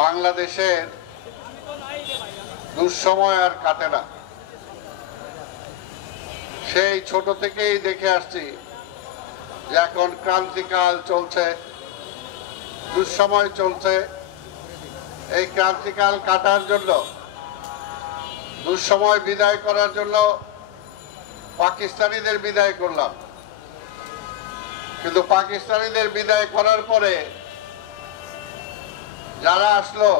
বাংলাদেশের দুঃসময় আর কাটে না। সেই ছোট থেকেই দেখে আসছি যে এখন ক্রান্তিকাল চলছে, দুঃসময় চলছে। এই ক্রান্তিকাল কাটার জন্য, দুঃসময় বিদায় করার জন্য পাকিস্তানিদের বিদায় করলাম, কিন্তু পাকিস্তানিদের বিদায় করার পরে যারা আসলো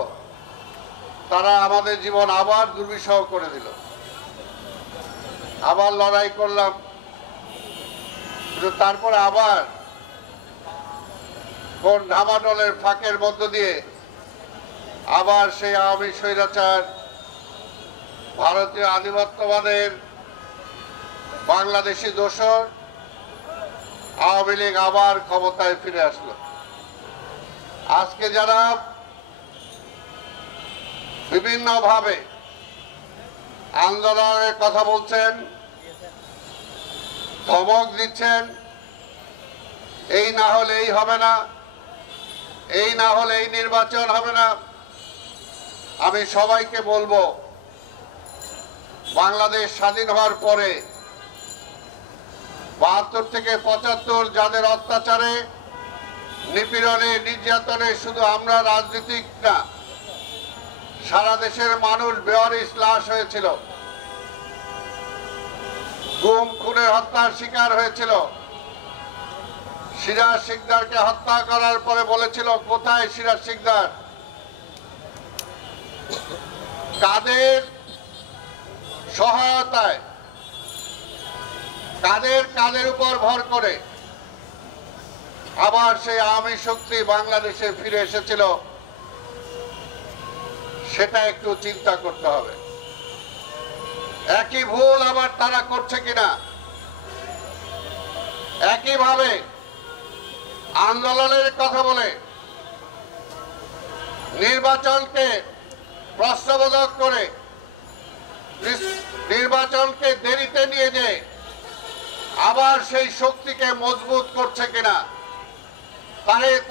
তারা আমাদের জীবন আবার দুর্বিষহ করে দিল। আবার লড়াই করলাম, কিন্তু তারপরে আবার কোন ধামাটলের ফাঁকের মধ্য দিয়ে আবার সেই আওয়ামী স্বৈরাচার, ভারতীয় আধিপত্যবাদের বাংলাদেশি দোসর আওয়ামী লীগ আবার ক্ষমতায় ফিরে আসলো। আজকে যারা বিভিন্নভাবে আন্দোলনের কথা বলছেন, ধমক দিচ্ছেন, এই না হলে এই হবে না, এই না হলে এই নির্বাচন হবে না, আমি সবাইকে বলবো, বাংলাদেশ স্বাধীন হওয়ার পরে ৭২ থেকে ৭৫ যাদের অত্যাচারে, নিপীড়নে, নির্যাতনে শুধু আমরা রাজনীতিক না, সারা দেশের মানুষ বেওয়ারিশ লাশ হয়েছিল, গুম খুনের হত্যার শিকার হয়েছিল। সিরাজ শিকদারকে হত্যা করার পরে বলেছিল, কোথায় সিরাজ শিকদার? কাদের সহায়তায়, কাদের উপর ভর করে আবার সেই আওয়ামী শক্তি বাংলাদেশে ফিরে এসেছিল, সেটা একটু চিন্তা করতে হবে। একই ভুল আবার তারা করছে কিনা, একইভাবে আন্দোলনের কথা বলে নির্বাচনকে প্রশ্নবোধক করে, নির্বাচনকে দেরিতে নিয়ে যে আবার সেই শক্তিকে মজবুত করছে কিনা,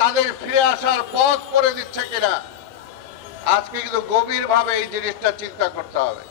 তাদের ফিরে আসার পথ করে দিচ্ছে কিনা, আজকে কিন্তু গভীরভাবে এই জিনিসটা চিন্তা করতে হবে।